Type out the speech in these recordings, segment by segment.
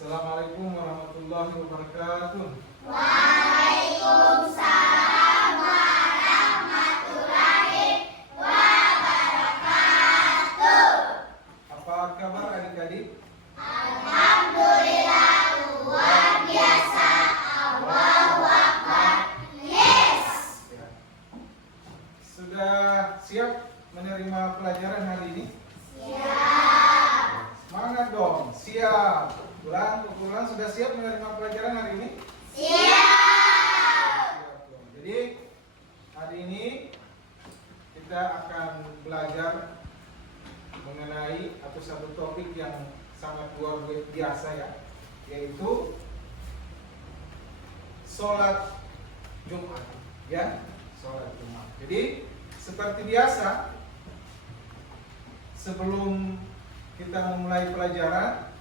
Assalamualaikum warahmatullahi wabarakatuh. Waalaikumsalam warahmatullahi wabarakatuh. Apa kabar adik-adik? Alhamdulillah luar biasa. Allahu Akbar. Yes. Ya. Sudah siap menerima pelajaran hari ini? Siap. Semangat dong. Siap. Pulang sudah siap menerima pelajaran hari ini? Siap. Siap dong. Jadi hari ini kita akan belajar mengenai atau satu topik yang sangat luar biasa ya, yaitu sholat Jumat ya, sholat Jumat. Jadi seperti biasa, sebelum kita memulai pelajaran,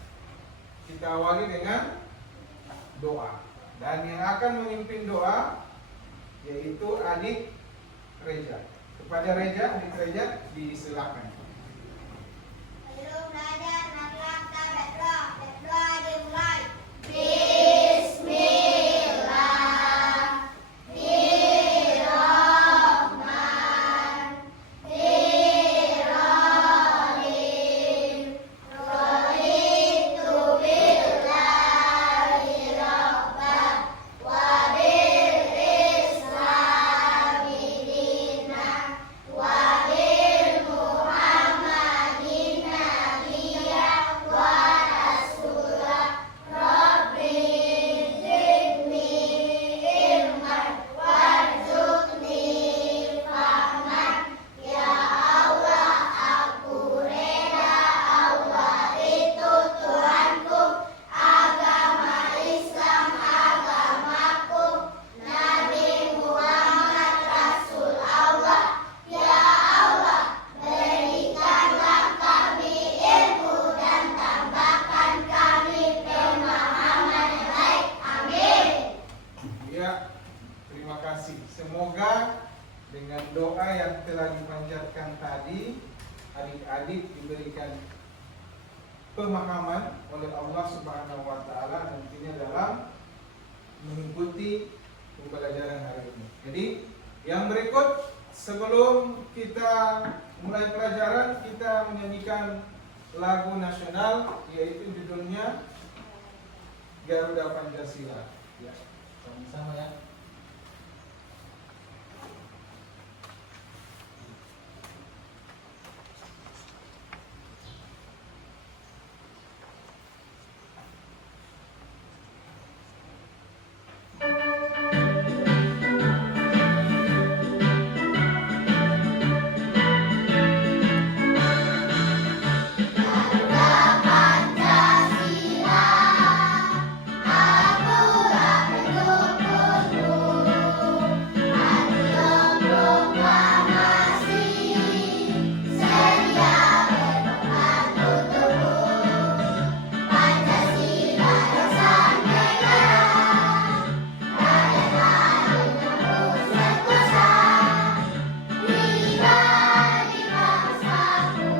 kita awali dengan doa. Dan yang akan memimpin doa yaitu adik Reja. Kepada Reja, adik Reja disilakan. Belum belajar, maka kita berdoa dimulai. Bismillahirrahmanirrahim. Raditu billahi rabban wa bil islami dinan wa bil muhammadin nabiyyan wa rasulah. Rabbi zidni ilman warzuqni fahman. Ya Allah, aku rela, Allah itu Tuhanku, agama Islam agamaku, Nabi Muhammad Rasul Allah. Ya Allah, berikanlah kami ilmu dan tambahkan kami pemahaman yang baik. Amin. Ya, terima kasih. Semoga dengan doa yang telah dipanjatkan tadi, adik-adik diberikan pemahaman oleh Allah Subhanahu wa taala nantinya dalam mengikuti pembelajaran hari ini. Jadi, yang berikut sebelum kita mulai pelajaran, kita menyanyikan lagu nasional, yaitu judulnya Garuda Pancasila. Ya, sama-sama ya. Pancasila, aturan pendukungmu, Adil proklamasi, sedia berkorban untukmu. Pancasila dasar negara, rakyat adil sekuasa, pribadi bangsaku.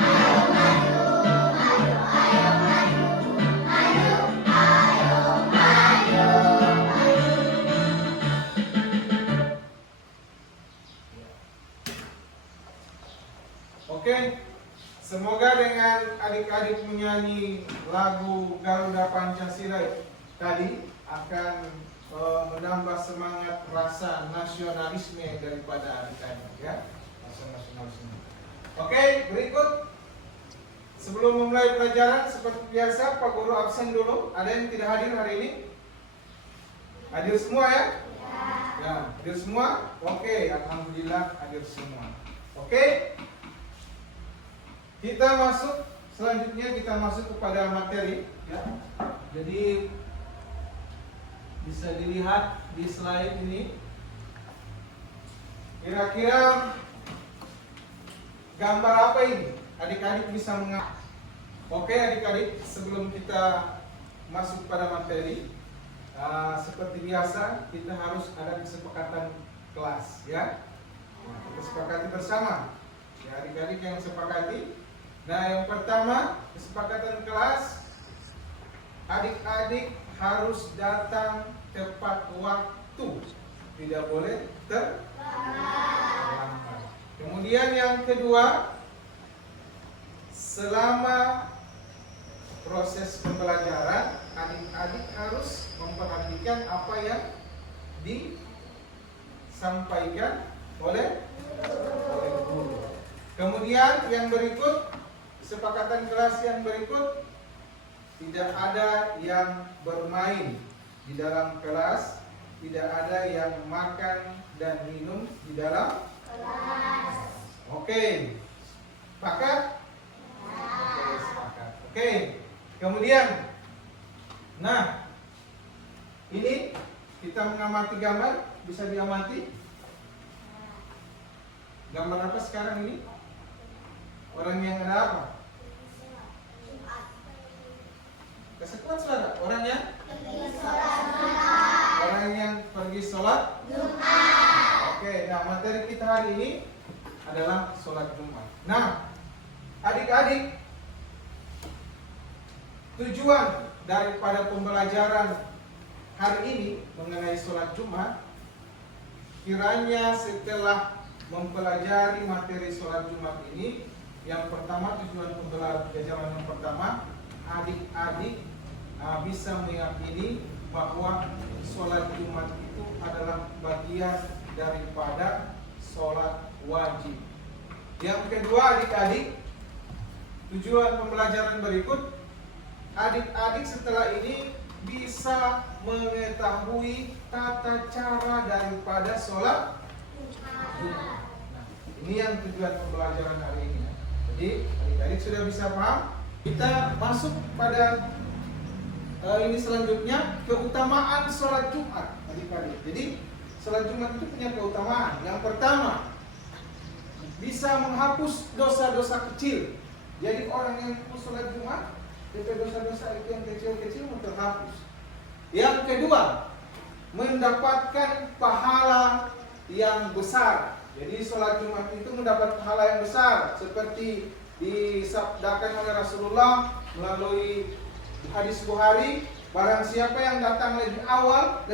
Ayo maju, maju, ayo maju, maju, ayo maju, maju. Oke, semoga dengan adik-adik menyanyi lagu Garuda Pancasila tadi akan menambah semangat rasa nasionalisme daripada adik-adik ya, rasa nasionalisme. Oke, berikut sebelum memulai pelajaran seperti biasa Pak Guru absen dulu. Ada yang tidak hadir hari ini? Hadir semua ya? Ya, hadir semua? Oke, alhamdulillah hadir semua. Oke. Kita masuk selanjutnya kepada materi ya. Jadi bisa dilihat di slide ini. Kira-kira gambar apa ini? Adik-adik bisa mengambil. Oke adik-adik, sebelum kita masuk pada materi, seperti biasa kita harus ada kesepakatan kelas ya. Nah, kita sepakati bersama. Ya, adik-adik yang sepakati. Nah, yang pertama kesepakatan kelas adik-adik harus datang tepat waktu, tidak boleh terlambat. Kemudian yang kedua, selama proses pembelajaran, adik-adik harus memperhatikan apa yang disampaikan oleh guru. Kemudian yang berikut, kesepakatan kelas yang berikut, tidak ada yang bermain di dalam kelas, tidak ada yang makan dan minum di dalam kelas. Oke, sepakat? Oke, sepakat. Oke, kemudian, nah, ini kita mengamati gambar, bisa diamati. Gambar apa sekarang ini? Orang yang ada apa? Kesekuat suara. Orang yang pergi sholat Jumat. Oke, nah materi kita hari ini adalah sholat Jumat. Nah, adik-adik, tujuan daripada pembelajaran hari ini mengenai sholat Jumat, kiranya setelah mempelajari materi sholat Jumat ini, yang pertama, tujuan pembelajaran yang pertama, adik-adik bisa meyakini bahwa sholat Jumat itu adalah bagian daripada sholat wajib. Yang kedua, adik-adik, tujuan pembelajaran berikut, adik-adik setelah ini bisa mengetahui tata cara daripada sholat Jumat. Nah, ini yang tujuan pembelajaran hari ini. Jadi adik-adik sudah bisa paham. Kita masuk pada ini selanjutnya, keutamaan sholat Jumat, adik-adik. Jadi sholat Jumat itu punya keutamaan. Yang pertama, bisa menghapus dosa-dosa kecil. Jadi orang yang sholat Jumat, dosa-dosa itu yang kecil-kecil terhapus. Yang kedua, mendapatkan pahala yang besar. Jadi sholat Jumat itu mendapat pahala yang besar, seperti disabdakan oleh Rasulullah melalui hadis Bukhari, barang siapa yang datang lebih awal,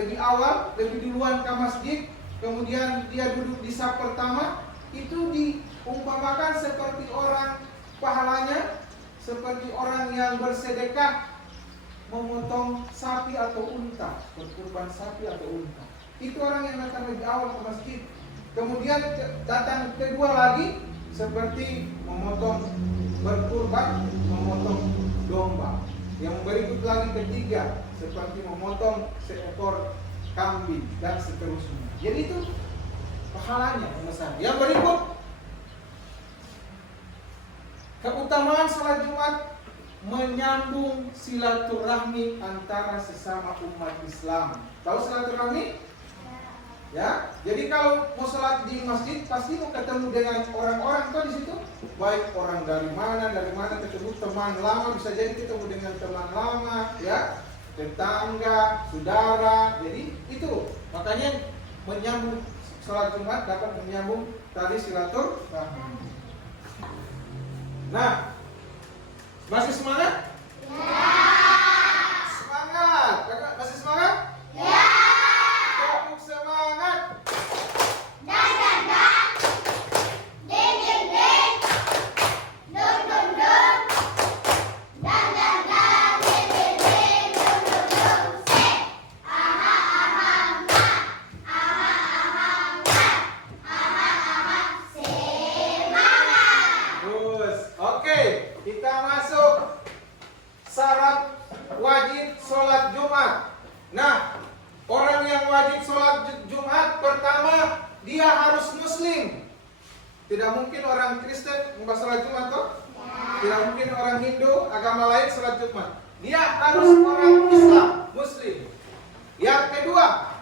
lebih duluan ke masjid, kemudian dia duduk di saf pertama, itu diumpamakan seperti orang, pahalanya seperti orang yang bersedekah memotong sapi atau unta, berkurban sapi atau unta. Itu orang yang datang lebih awal ke masjid. Kemudian datang kedua lagi seperti berkurban, memotong domba. Yang berikut lagi ketiga seperti memotong seekor kambing dan seterusnya. Jadi itu pahalanya yang besar. Yang berikut, keutamaan sholat Jumat menyambung silaturahmi antara sesama umat Islam. Tahu silaturahmi? Ya, jadi kalau mau sholat di masjid pasti mau ketemu dengan orang-orang tuh di situ, baik orang dari mana ketemu teman lama, bisa jadi ketemu dengan teman lama, ya, tetangga, saudara. Jadi itu makanya menyambung sholat Jumat dapat menyambung tali silaturahmi. Nah, masih semangat? Ya. Semangat, kakak masih semangat? Ya. Tepuk semangat. Dan dan dan, ding ding ding, dum dum dum, dan dan dan, ding ding ding, dum dum dum, say, aha aha ma, aha aha ma, aha aha semangat. Terus, oke, kita masuk syarat wajib sholat Jumat. Nah, orang yang wajib sholat Jumat pertama dia harus Muslim. Tidak mungkin orang Kristen membahas sholat Jumat toh? Tidak mungkin orang Hindu agama lain sholat Jumat. Dia harus orang Islam, Muslim. Yang kedua,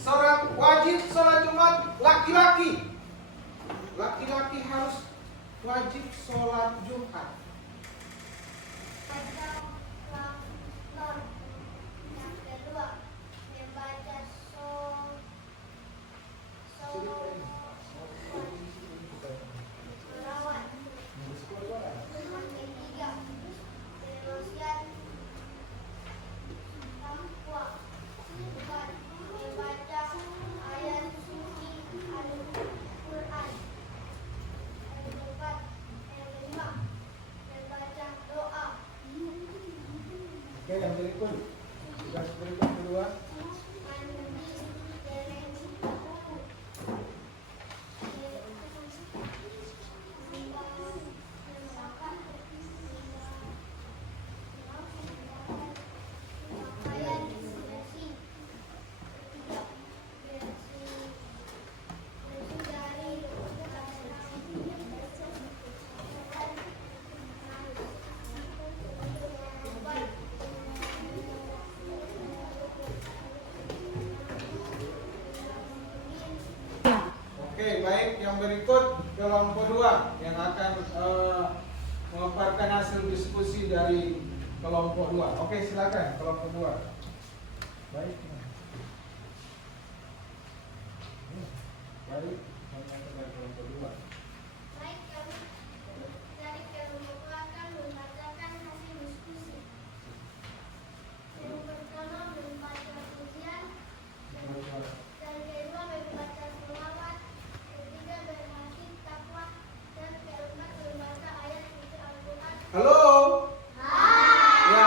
syarat wajib sholat Jumat laki-laki. Laki-laki harus wajib sholat Jumat. Yang kedua, membaca sholawat. Yang ketiga, penelitian berikut. Tugas berikut kedua. Oke, baik. Yang berikut kelompok 2 yang akan memaparkan hasil diskusi dari kelompok 2. Oke, silakan kelompok 2. Baik. Baik, dari kelompok 2. Baik, kami dari kelompok akan membacakan hasil diskusi. Yang pertama membaca pujian, yang kedua membaca selawat, ketiga berhasib takwa, dan keempat membaca ayat suci Al-Quran. Halo. Hai. Ya,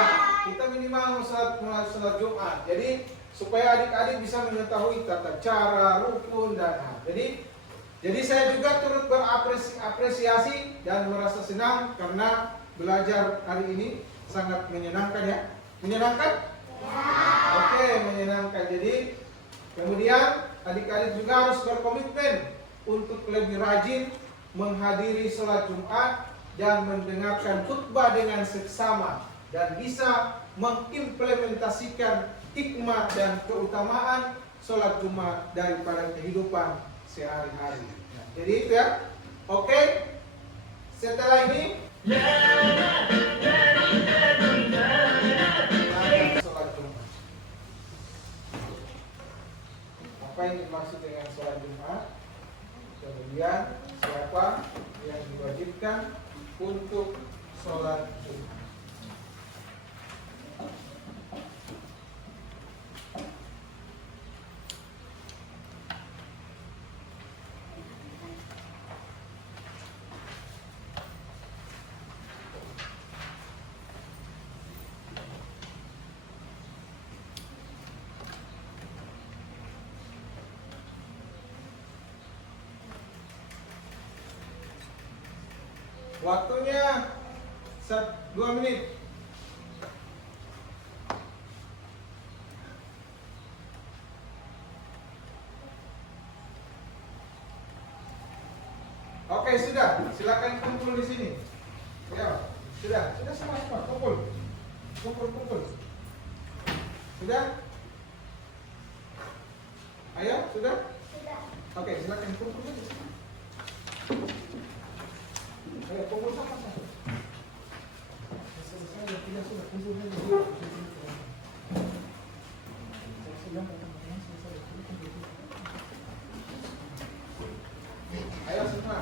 kita minimal salat Jumat. Jadi supaya adik-adik bisa mengetahui tata cara, rukun dan jadi saya juga turut berapresiasi dan merasa senang karena belajar hari ini sangat menyenangkan ya. Menyenangkan? Ya. Oke, menyenangkan. Jadi kemudian adik-adik juga harus berkomitmen untuk lebih rajin menghadiri sholat Jumat dan mendengarkan khutbah dengan seksama dan bisa mengimplementasikan hikmah dan keutamaan sholat Jumat daripada kehidupan sehari-hari. Nah, jadi itu ya. Oke. Setelah ini sholat Jumat. Apa yang dimaksud dengan sholat Jumat? Kemudian siapa yang diwajibkan untuk sholat Jumat? Waktunya 2 menit. Oke, sudah. Silakan kumpul di sini. Ya, sudah semua kumpul. Kumpul. Sudah? Ayo, sudah? Sudah. Oke, silakan kumpul di sini. Ayo, kumpul sama-sama. Selesai, tidak sudah kumpul saja. Ayo semua.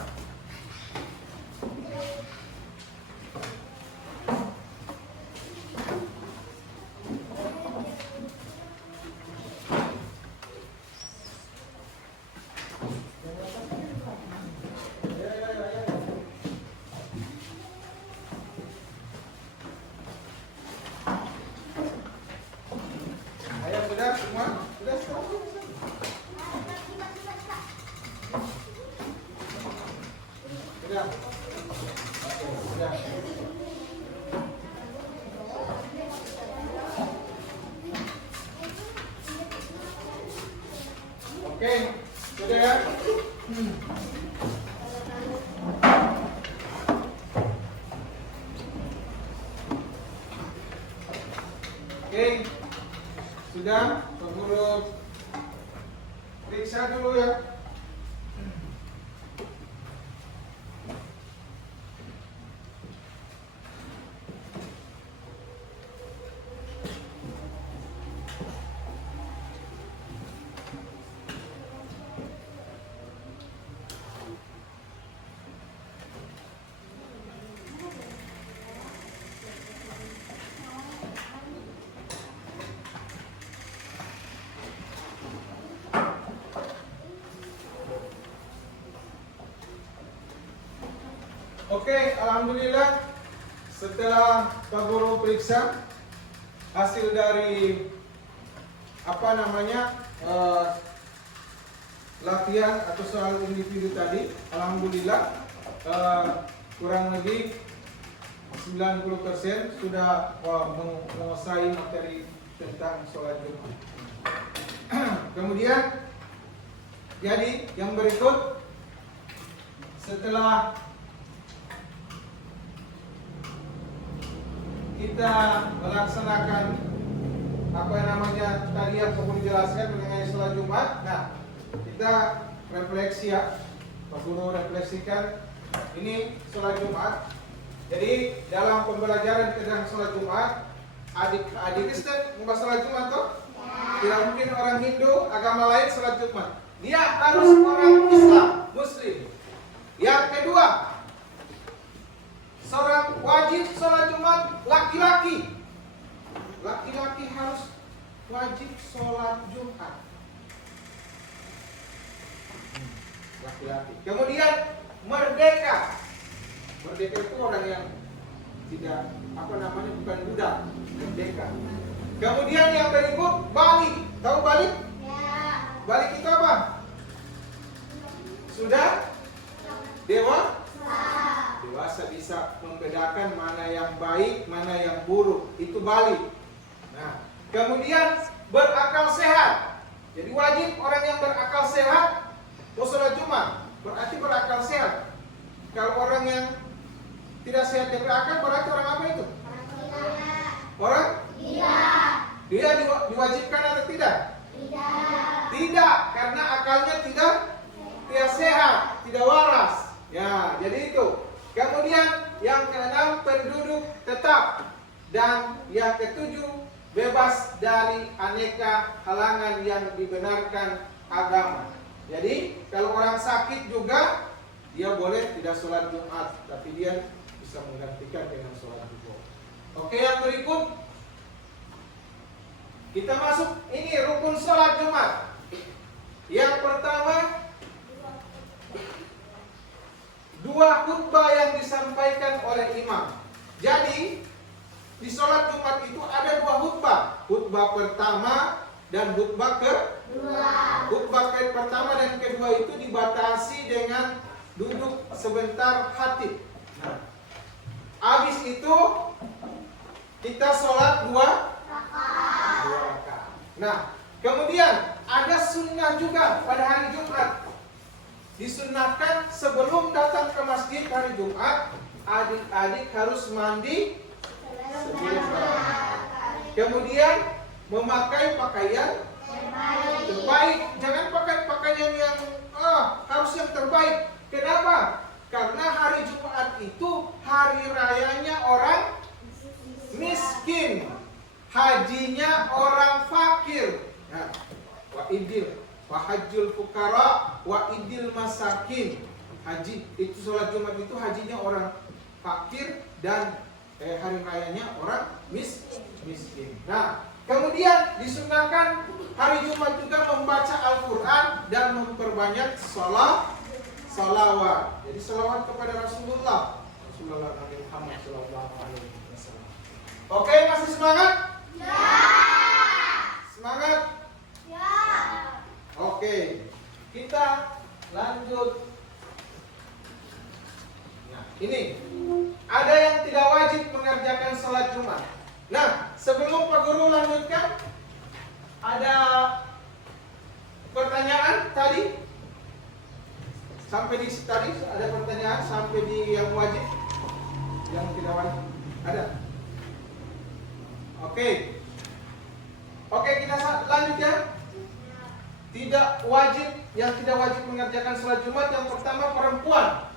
Ayo sudah semua? Sudah semua? Sudah. Oke, sudah. Oke, sudah ya. Oke, sudah. Pengurus periksa dulu ya. Oke, alhamdulillah setelah Pak Guru periksa hasil dari apa namanya latihan atau soal individu tadi, alhamdulillah kurang lebih 90% sudah menguasai materi tentang sholat Jumat. Kemudian jadi yang berikut, setelah kita melaksanakan apa namanya tadi yang perlu dijelaskan mengenai sholat Jumat, nah kita refleksi ya, Pak Guru refleksikan ini sholat Jumat. Jadi dalam pembelajaran tentang sholat Jumat, adik-adik Kristen membahas sholat Jumat toh? Tidak mungkin orang Hindu agama lain sholat Jumat. Dia harus orang Islam, Muslim. Yang kedua, seorang wajib sholat Jumat laki-laki. Laki-laki harus wajib sholat Jumat. Laki-laki. Kemudian merdeka. Merdeka itu orang yang tidak apa namanya bukan budak, merdeka. Kemudian yang berikut balik. Tahu balik? Ya. Balik itu apa? Sudah dewasa bisa membedakan mana yang baik, mana yang buruk. Itu balik. Nah, kemudian berakal sehat. Jadi wajib orang yang berakal sehat mau sholat Jumat, berarti berakal sehat. Kalau orang yang tidak sehat dan berakal, berarti orang apa itu? Orang? Dia diwajibkan atau tidak? Tidak, karena akalnya tidak sehat, tidak waras. Ya, jadi itu. Kemudian yang keenam, penduduk tetap. Dan yang ketujuh, bebas dari aneka halangan yang dibenarkan agama. Jadi kalau orang sakit juga dia boleh tidak sholat Jumat, tapi dia bisa menggantikan dengan sholat Jumat. Oke, yang berikut kita masuk ini rukun sholat Jumat. Yang pertama, dua khutbah yang disampaikan oleh imam. Jadi di sholat Jumat itu ada dua khutbah. Khutbah pertama dan khutbah kedua. Khutbah pertama dan kedua itu dibatasi dengan duduk sebentar khatib. Nah, habis itu kita sholat dua rakaat. Nah, kemudian ada sunnah juga pada hari Jumat. Disunnahkan sebelum datang ke masjid hari Jumat, adik-adik harus mandi sebelum berangkat. Kemudian memakai pakaian terbaik. Jangan pakai pakaian yang harus yang terbaik. Kenapa? Karena hari Jumat itu hari rayanya orang miskin, hajinya orang fakir. Nah, wa idil, wa hajjul fuqara, wa idil masakin. Haji itu sholat Jumat itu hajinya orang fakir dan hari rayanya orang miskin. Nah, kemudian disunahkan hari Jumat juga membaca Al-Quran dan memperbanyak salawat. Jadi salawat kepada Rasulullah Nabi Muhammad Sallallahu Alaihi Wasallam. Oke, masih semangat? Ya. Semangat? Ya. Oke, kita lanjut. Nah, ini ada yang tidak wajib mengerjakan sholat Jumat. Nah, sebelum Pak Guru lanjutkan, ada pertanyaan tadi? Sampai di tadi ada pertanyaan sampai di yang wajib, yang tidak wajib ada. Oke, kita lanjut ya. Tidak wajib, yang tidak wajib mengerjakan sholat Jumat yang pertama perempuan.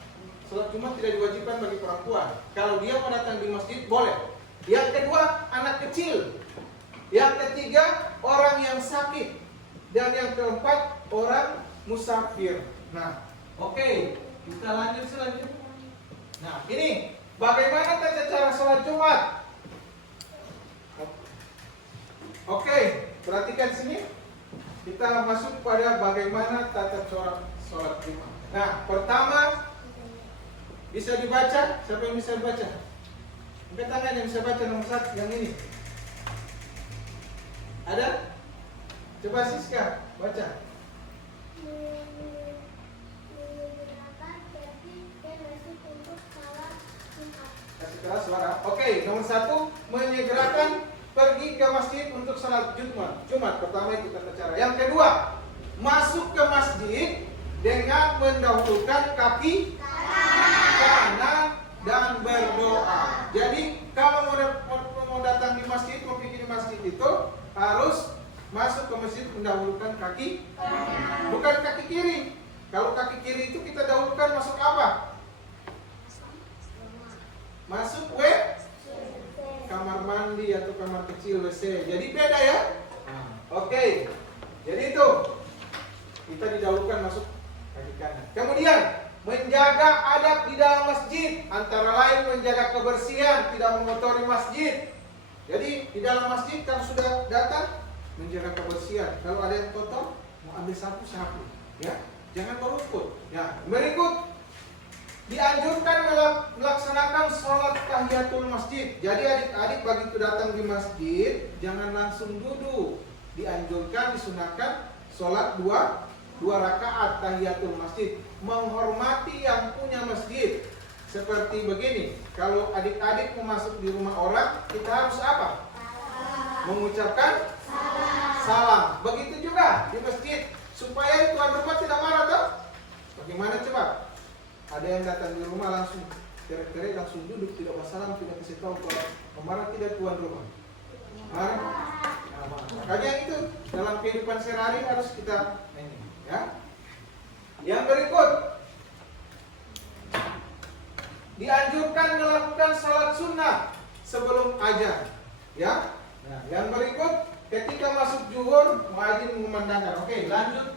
Sholat Jumat tidak diwajibkan bagi perempuan. Kalau dia mau datang di masjid boleh. Yang kedua anak kecil. Yang ketiga orang yang sakit. Dan yang keempat orang musafir. Nah, oke, kita lanjut selanjutnya. Nah, ini bagaimana tata cara sholat Jumat? Oke, perhatikan sini. Kita masuk pada bagaimana tata cara sholat Jumat. Nah, pertama bisa dibaca. Siapa yang bisa baca? Angkat tangan yang bisa baca nomor 1 yang ini. Ada? Coba Siska baca. Kasih keras suara. Oke, nomor 1 menyegerakan pergi ke masjid untuk salat Jumat. Pertama itu tata cara. Yang kedua, masuk ke masjid dengan mendahulukan kaki kanan dan berdoa. Jadi kalau mau datang di masjid, mau pergi di masjid itu harus masuk ke masjid mendahulukan kaki bukan kaki kiri. Kalau kaki kiri itu kita dahulukan masuk apa? Masuk kamar mandi atau kamar kecil WC. Jadi beda ya. Oke. Jadi itu kita didahulukan masuk kaki kanan. Kemudian menjaga adab di dalam masjid, antara lain menjaga kebersihan, tidak mengotori masjid. Jadi di dalam masjid kalau sudah datang menjaga kebersihan. Kalau ada yang kotor, mau ambil sapu, ya. Jangan berumput. Ya, berikut dianjurkan melaksanakan sholat tahiyatul masjid. Jadi adik-adik begitu datang di masjid, jangan langsung duduk. Dianjurkan, disunahkan sholat dua rakaat tahiyatul masjid, menghormati yang punya masjid. Seperti begini, kalau adik-adik mau masuk di rumah orang, kita harus apa? Mengucapkan salam. Begitu juga di masjid, supaya tuan rumah tidak marah toh. Bagaimana coba? Ada yang datang di rumah langsung tere-tere langsung duduk, tidak bersalam, tidak kasih tahu kalau marah tidak tuan rumah. Marah? Nah, makanya itu dalam kehidupan sehari-hari harus kita ini, ya. Yang berikut, dianjurkan melakukan salat sunnah sebelum azan, ya. Nah, yang berikut, ketika masuk zuhur, muadzin mengumandangkan. Oke, lanjut.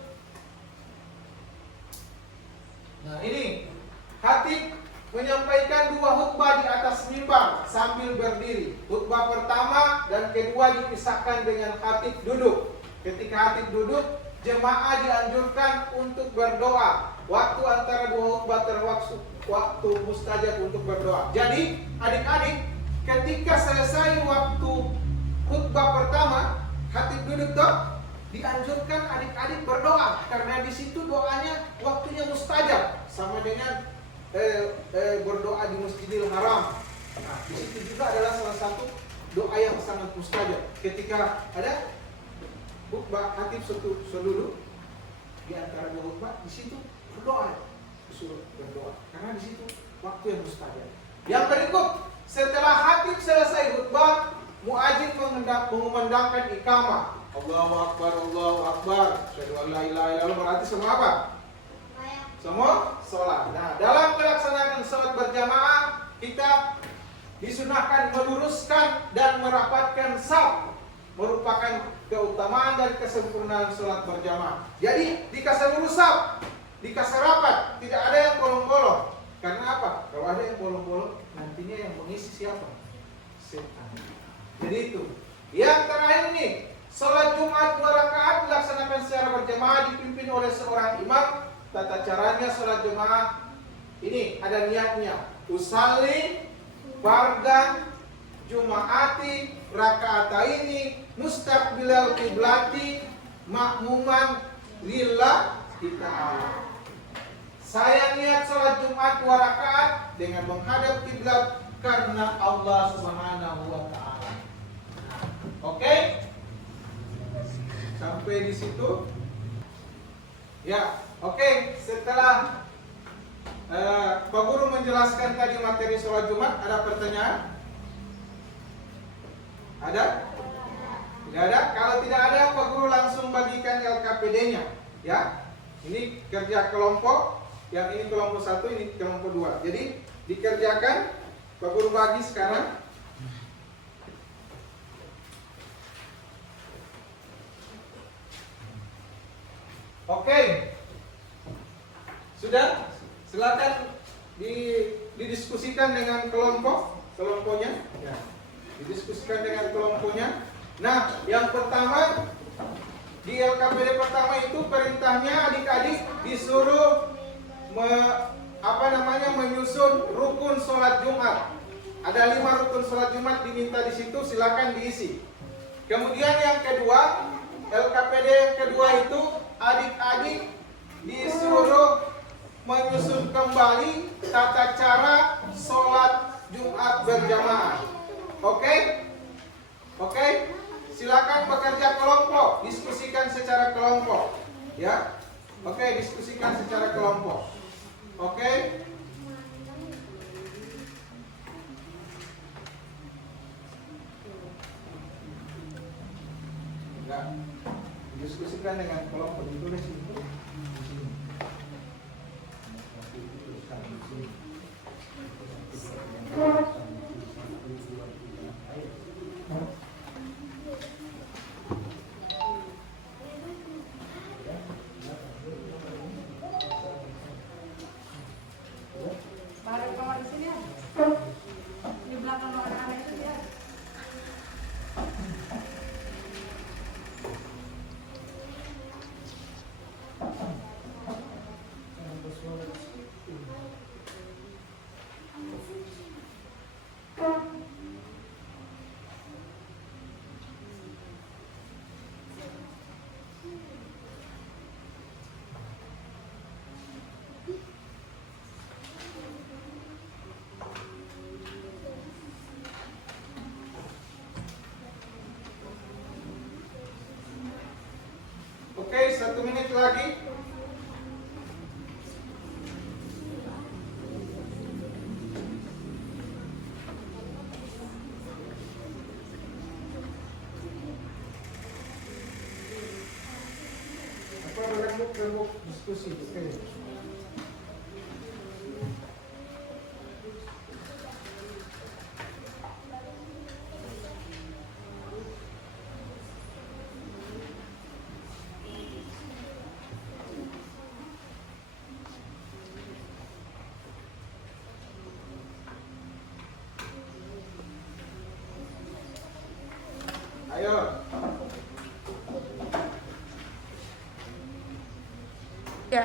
Nah, ini khatib menyampaikan 2 khutbah di atas mimbar sambil berdiri. Khutbah pertama dan kedua dipisahkan dengan khatib duduk. Ketika khatib duduk, jemaah dianjurkan untuk berdoa. Waktu antara 2 khutbah waktu mustajab untuk berdoa. Jadi, adik-adik, ketika selesai waktu khutbah pertama, khatib duduk toh, dianjurkan adik-adik berdoa karena di situ doanya waktunya mustajab, sama dengan berdoa di Masjidil Haram. Nah, di situ juga adalah salah satu doa yang sangat mustajab. Ketika ada khutbah khatib seluruh di antara 2 khutbah, di situ berdoa, disuruh berdoa karena di situ waktu yang mustajab. Yang berikut, setelah khatib selesai khutbah, muadzin mengumandangkan iqamah. Allahu Akbar, Allahu Akbar. Asyhadu an la ilaha illallah. Berarti semua apa? Semua sholat. Nah, dalam melaksanakan sholat berjamaah, kita disunahkan meluruskan dan merapatkan shaf, merupakan keutamaan dan kesempurnaan sholat berjamaah. Jadi dikasih lurus shaf, dikasih rapat, tidak ada yang bolong-bolong. Karena apa? Kalau ada yang bolong-bolong, nantinya yang mengisi siapa? Setan. Jadi itu. Yang terakhir ini, sholat Jumat 2 rakaat dilaksanakan secara berjamaah dipimpin oleh seorang imam. Tata caranya sholat jemaah ini ada niatnya. Usalli fardan jumaati rakaataini mustaqbilal qiblati makmuman lillahi ta'ala. Saya niat sholat Jumat 2 rakaat dengan menghadap kiblat karena Allah Subhanahu wa taala. Oke? Sampai di situ. Ya, oke. Setelah Pak Guru menjelaskan tadi materi sholat Jumat, ada pertanyaan? Ada? Tidak ada? Kalau tidak ada, Pak Guru langsung bagikan LKPD-nya. Ya, ini kerja kelompok. Yang ini kelompok 1, ini kelompok 2. Jadi dikerjakan. Pak Guru bagi sekarang. Oke, sudah. Silakan didiskusikan dengan kelompoknya. Ya. Didiskusikan dengan kelompoknya. Nah, yang pertama di LKPD pertama itu perintahnya adik-adik disuruh menyusun rukun sholat Jumat. Ada 5 rukun sholat Jumat diminta di situ. Silakan diisi. Kemudian yang kedua, LKPD kedua itu adik-adik disuruh menyusun kembali tata cara sholat Jumat berjamaah. Oke? Oke? Silakan bekerja kelompok, diskusikan secara kelompok. Ya? Oke, diskusikan secara kelompok. Oke? Enggak. Diskusikan dengan kelompok, ditulis itu. Baru kamar di sini aja. Di belakang anak-anak itu ya. Oke, 1 menit lagi. Apa rembuk diskusi? Oke. Ayo. Ya.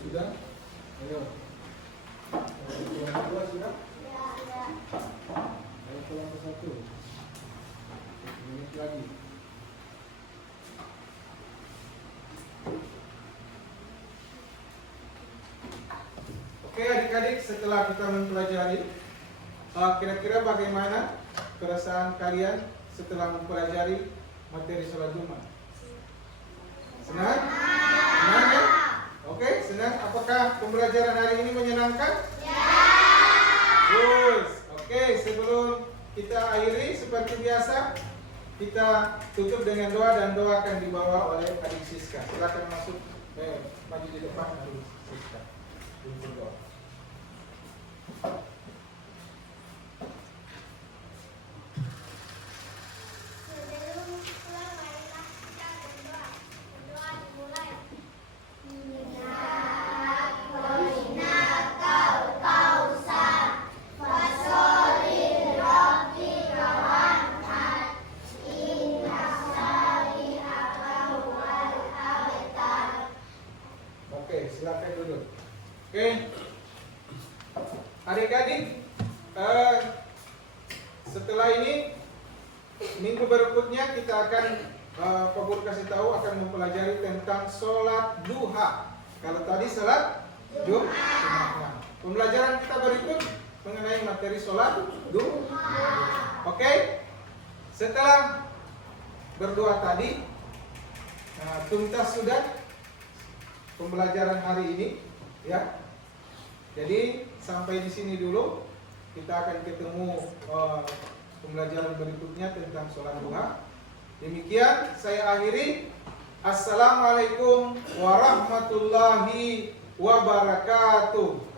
Sudah? Ayo. Yang kedua sudah? Ayo kelompok 1. 1 menit lagi. Oke adik-adik, setelah kita mempelajari, kira-kira bagaimana perasaan kalian setelah mempelajari materi sholat Jumat? Senang? Senang ya? Oke, senang. Apakah pembelajaran hari ini menyenangkan? Ya. Good. Oke, sebelum kita akhiri seperti biasa, kita tutup dengan doa dan doa akan dibawa oleh adik Siska. Silakan masuk, maju di depan adik Siska. Untuk doa. Sebelum pulang, marilah kita berdoa. Berdoa dimulai. Oke, silakan duduk. Oke, adik-adik, setelah ini minggu berikutnya kita akan Pak Guru kasih tahu akan mempelajari tentang sholat duha. Kalau tadi sholat Jumat. Pembelajaran kita berikut mengenai materi sholat duha. Oke, setelah berdoa tadi, tuntas sudah pembelajaran hari ini, ya. Jadi sampai di sini dulu. Kita akan ketemu pembelajaran berikutnya tentang sholat duha. Demikian saya akhiri. Assalamualaikum warahmatullahi wabarakatuh.